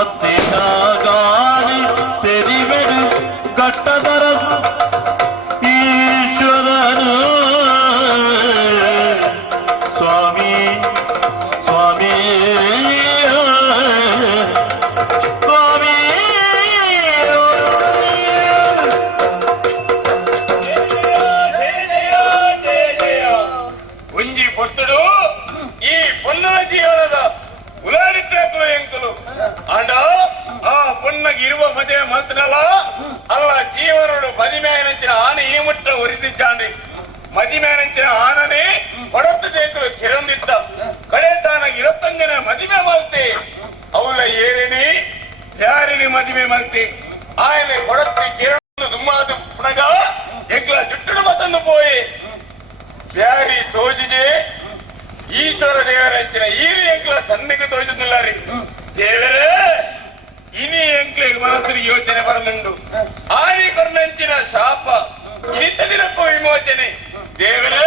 ಆಪತ್ತಿನಾಗಾಳಿ ತೆರಿವೆಡು ಗಟ್ಟದರ ಈಶ್ವರನು ಸ್ವಾಮಿ ಸ್ವಾಮಿ ಸ್ವಾಮಿ ಒಂಜಿ ಪೊತ್ತುಡು ಈ ಪೊನ್ನಾಜಿಯವರದ ಉಲಾಡಿಬೇಕು ಎಂಕಲು ಅಂಡ ಆ ಪೊನ್ನಗೆ ಇರುವ ಮದುವೆ ಮನ್ಸನಲ್ಲ ಅಲ್ಲ ಜೀವನೋಡು ಮದಿಮೇನಂಚಿನ ಆನೆ ಈ ಮುಟ್ಟ ಉರಿದಿದ್ದಾನೆ ಮದಿಮೇನಂಚಿನ ಆನನೇ ಹೊಡತ್ತು ದೇಕಲು ಕಿರಂದಿದ್ದ ಕಡೆ ತಾನಾಗಿ ಇರತ್ತಂಗನ ಮದಿಮೆ ಮಲ್ತೆ ಅವಳ ಏರಿನಿ ಯಾರಿನಿ ಮದಿಮೆ ಮಲ್ತೆ ಆಯನೆ ಕೊಡತ್ತೆ ಕಿರಣ ದುಮ್ಮಾದು ಪುಣಗ ಎಗ್ಲ ಜುಟ್ಟುಡು ಮತ್ತನ್ನು ಪೋಯಿ ಬ್ಯಾರಿ ತೋಜಿದೆ ಈಶ್ವರ ದೇವರಂಚಿನ ಈರಿ ಎಂಕ್ಲ ಸಣ್ಣಗೆ ತೋಜುದಿಲ್ಲ ರೀ ದೇವರೇ ಇನಿ ಎಂಕ್ಲಿಗೆ ಮನಸ್ಸಿಗೆ ಯೋಚನೆ ಬರಲುಂಡು ಆಯಿ ಕೊರ್ನಂಚಿನ ಶಾಪ ಇನಿತದಿರಕ್ಕೂ ವಿಮೋಚನೆ ದೇವರೇ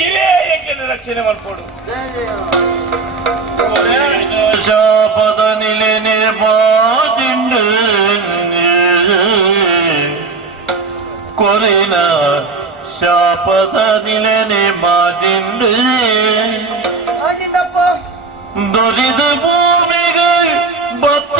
ಇರೇ ಎಂಕ್ಲಿನ ರಕ್ಷಣೆ ಮಾಡ್ಕೊಡು ಶಾಪದ ನಿಲೆನೆ ಬಾದಿಂಡು ಕೊರಿನ ಶಾಪದ ನಿಲೆನೆ ಮಾದಿಂಡು ದೊರಿದ ಭೂಮಿಗೆ ಬತ್ತ